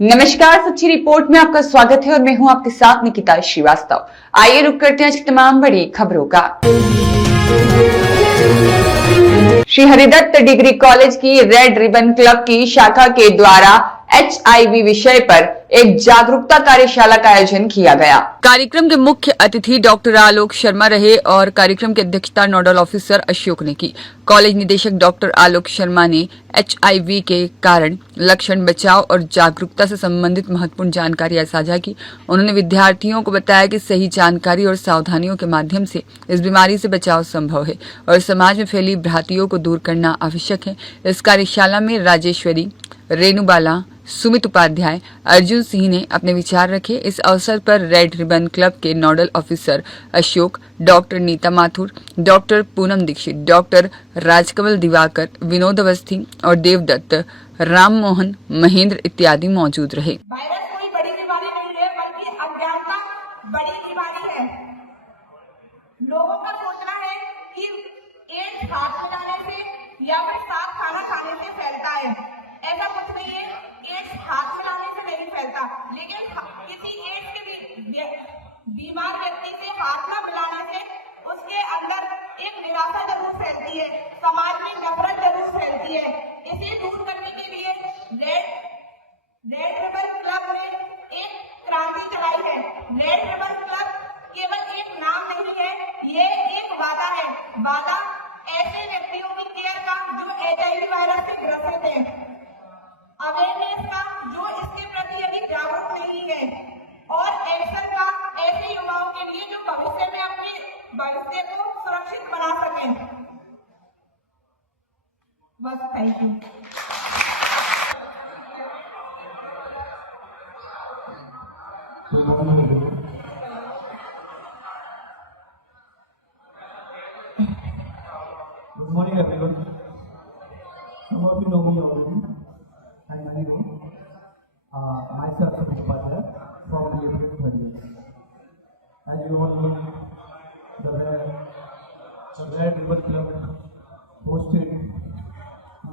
नमस्कार, सच्ची रिपोर्ट में आपका स्वागत है और मैं हूं आपके साथ निकिता श्रीवास्तव। आइए रुक करते हैं आज की तमाम बड़ी खबरों का। श्री हरिदत्त डिग्री कॉलेज की रेड रिबन क्लब की शाखा के द्वारा HIV विषय पर एक जागरूकता कार्यशाला का आयोजन किया गया। कार्यक्रम के मुख्य अतिथि डॉक्टर आलोक शर्मा रहे और कार्यक्रम की अध्यक्षता नोडल ऑफिसर अशोक ने की। कॉलेज निदेशक डॉक्टर आलोक शर्मा ने HIV के कारण, लक्षण, बचाव और जागरूकता से संबंधित महत्वपूर्ण जानकारी साझा की। उन्होंने विद्यार्थियों को बताया कि सही जानकारी और सावधानियों के माध्यम से इस बीमारी से बचाव संभव है और समाज में फैली भ्रांतियों को दूर करना आवश्यक है। इस कार्यशाला में राजेश्वरी, रेणुबाला, सुमित उपाध्याय, अर्जुन सिंह ने अपने विचार रखे। इस अवसर पर रेड रिबन क्लब के nodal officer Ashok, doctor Neeta Mathur, doctor Poonam Dikshit, doctor Rajkamal Diwakar, Vinod Awasthi और देवदत्त, राम मोहन, महेंद्र इत्यादि मौजूद रहे। वायरस कोई बड़ी बीमारी नहीं है, बल्कि अज्ञानता बड़ी बीमारी है। लोगों का सोचना है कि एड्स हाथ मिलाने से या फिर साथ खाना खाने से फैलता है। ऐसा कुछ नहीं है, एड्स हाथ मिलाने से नहीं फैलता, लेकिन किसी एड्स के बीमार व्यक्ति से हाथ न मिलाने से उसके अंदर एक निराशा जरूर फैलती है, समाज में नफरत जरूर फैलती है। इसे दूर करने के लिए रेड रिबन क्लब ने एक क्रांति चलाई है। रेड रिबन क्लब केवल एक नाम नहीं है, ये एक वादा है। वादा ऐसे व्यक्तियों की केयर का जो HIV वायरस से ग्रसित है, अवेयरनेस का जो इसके प्रति अभी जागरूक नहीं है, और एक्शन का ऐसे युवाओं के लिए जो भविष्य में अपने भविष्य को सुरक्षित बना सकें। बस, thank you. Good morning, everyone. Some of you know me already. I'm Maniru. Myself, Sumit Upadhyay, from the April 30th. As you all know, the Red Ribbon Club hosted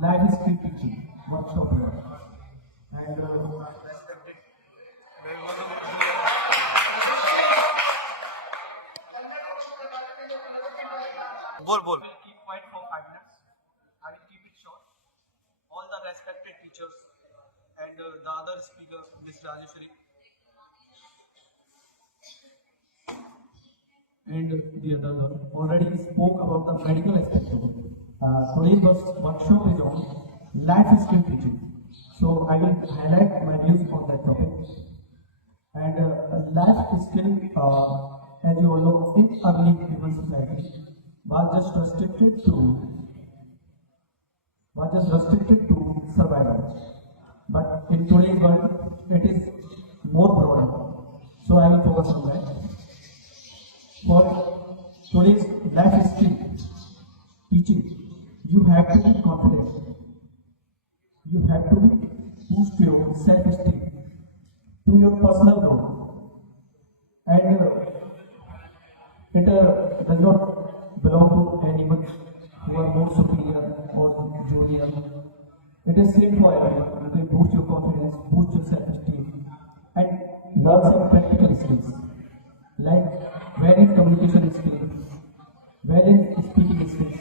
live street teaching workshop here. And Bol. Keep quiet for 5 minutes. I will keep it short. All the respected teachers and the other speaker, Ms. Rajeshwari, and the other already spoke about the medical aspect of it. Today's workshop is on life skill teaching. So I will highlight my views on that topic. And life skill, as you all know, in early human society, was just restricted to survival. But in today's world, it is more broader. So I will focus on that. For today's life skill teaching, you have to be confident. You have to boost your self-esteem to your personal growth. And it does not belong to anyone who are more superior or junior. It is same for everyone. You can boost your confidence, boost your self-esteem, and learn some practical skills like varied communication skills, varied speaking skills.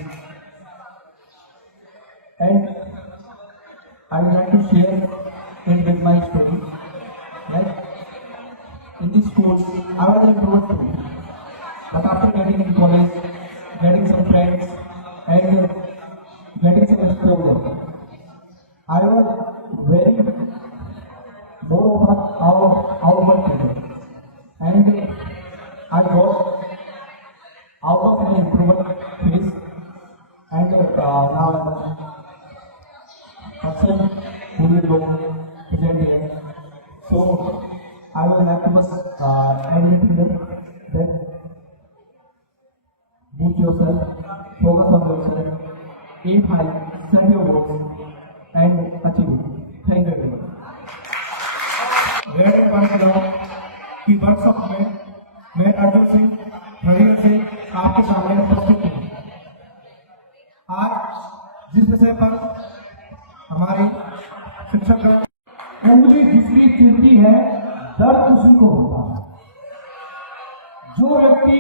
And I would like to share it with my story. Like in the school, I was an introvert too, but after getting in college, getting some friends, and getting some exposure, I was very more of an outward person, and I got out of my introvert phase, and now I'm a person who will go present here. So I will like to admit that boost yourself, focus on yourself, aim high, set your goals, and achieve it. Thank you everyone. Red ribbon club की workshop में मैं अर्जुन सिंह हरियर से आपके सामने प्रस्तुत हूँ। आज जिस विषय पर हमारी शिक्षक Only this week उसी को होता है। जो व्यक्ति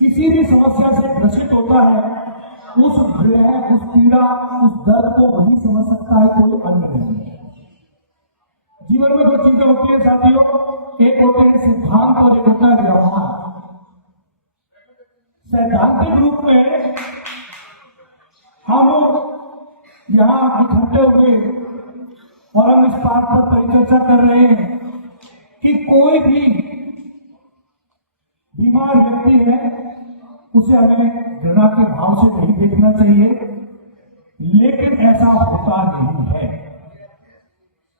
किसी भी समस्या से ग्रसित होता है, उस भय, उस पीड़ा, उस दर्द को वही समझ सकता है, कोई अन्य नहीं। जीवन में दो चीजें होती है साथियों, एक होते हैं सिद्धांत और एक होता है व्यवहार। सैद्धांतिक रूप में हम यहाँ इकट्ठे हुए और हम इस बात पर परिचर्चा कर रहे हैं कि कोई भी बीमार व्यक्ति है उसे हमें घृणा के भाव से नहीं देखना चाहिए, लेकिन ऐसा होता नहीं है।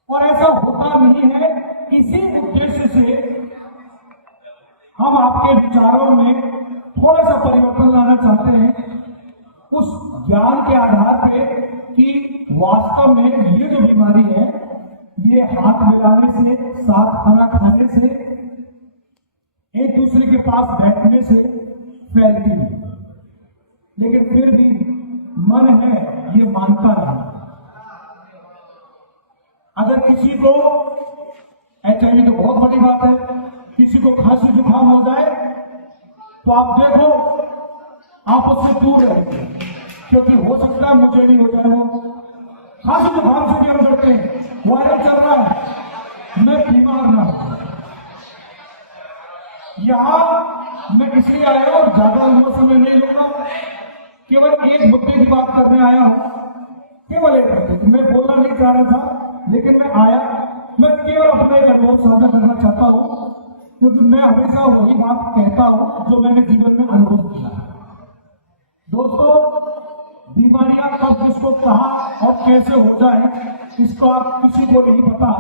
और ऐसा होता नहीं है, इसी उद्देश्य से हम आपके विचारों में थोड़ा सा परिवर्तन लाना चाहते हैं, उस ज्ञान के आधार पे कि वास्तव में ये जो बीमारी है, ये हाथ मिलाने से, साथ खाना खाने से, एक दूसरे के पास बैठने से फैलती है। लेकिन फिर भी मन है ये मानता नहीं। अगर किसी को HIV तो बहुत बड़ी बात है, किसी को खांसी जुकाम हो जाए तो आप देखो, आप उससे दूर रहेंगे, क्योंकि हो सकता है मुझे नहीं हो जाए। वो खांसी जुकाम से भी हम डरते हैं, वायरस चल रहा है, मैं बीमार ना हूं। यहां मैं इसलिए आया हूं, ज्यादा लंबा समय नहीं लूंगा, केवल एक मुद्दे की बात करने आया हूं, केवल एक मुद्दे। मैं बोलना नहीं चाह रहा था, लेकिन मैं आया, मैं केवल अपना एक अनुभव साझा करना चाहता हूं, क्योंकि मैं हमेशा वही बात कहता हूं जो मैंने जीवन में अनुभव किया है। दोस्तों, बीमारियां कब किसको कहा और कैसे हो जाए, इसका किसी को नहीं पता।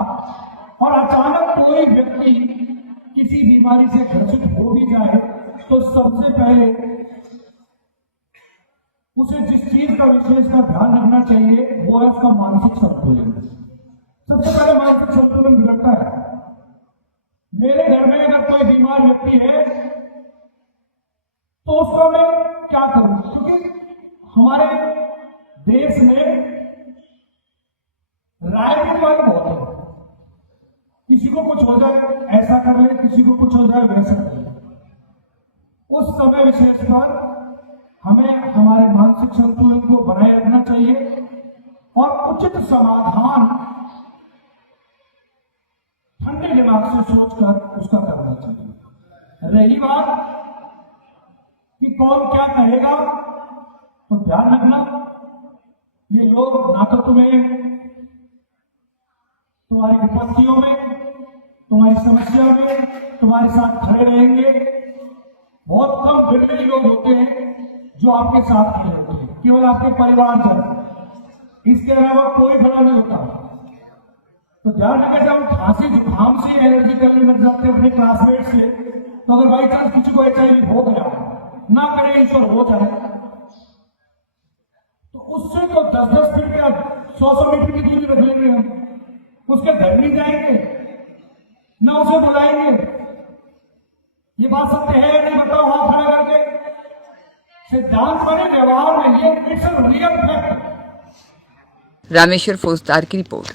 और अचानक कोई व्यक्ति किसी बीमारी से ग्रसित हो भी जाए तो सबसे पहले उसे जिस चीज का विशेष का ध्यान रखना चाहिए वो है उसका मानसिक संतुलन। सबसे पहले मानसिक संतुलन बिगड़ता है। मेरे घर में अगर कोई बीमार व्यक्ति है तो उसका मैं क्या करूं, क्योंकि हमारे देश में राय देने वाले बहुत है। किसी को कुछ हो जाए ऐसा कर ले, किसी को कुछ हो जाए वैसा कर ले। उस समय विशेष पर हमें हमारे मानसिक संतुलन को बनाए रखना चाहिए और उचित समाधान ठंडे दिमाग से सोचकर उसका करना चाहिए। रही बात कि कौन क्या कहेगा, तो ध्यान रखना, ये लोग ना तो तुम्हें तुम्हारी विपत्तियों में, तुम्हारी समस्या में तुम्हारे साथ खड़े रहेंगे। बहुत कम बिरले लोग होते हैं जो आपके साथ खड़े होते हैं, केवल आपके परिवारजन, इसके अलावा कोई खड़ा नहीं होता। तो ध्यान रखें, जब हम खांसी जुकाम से एलर्जी करने लग जाते हैं अपने क्लासमेट से, तो अगर बाई चांस किसी को HIV हो गया, ना करे ईश्वर हो जाए, तो उससे तो 10-10 फीट या 100 मीटर की दूरी रख लेंगे हम, उसके घर नहीं जाएंगे, ना उसे बुलाएंगे। ये बात सत्य है नहीं, बताओ हाथ खड़ा करके। सिद्धांत बने व्यवहार में, ये it's a real fact. Rameshwar फौजदार की रिपोर्ट।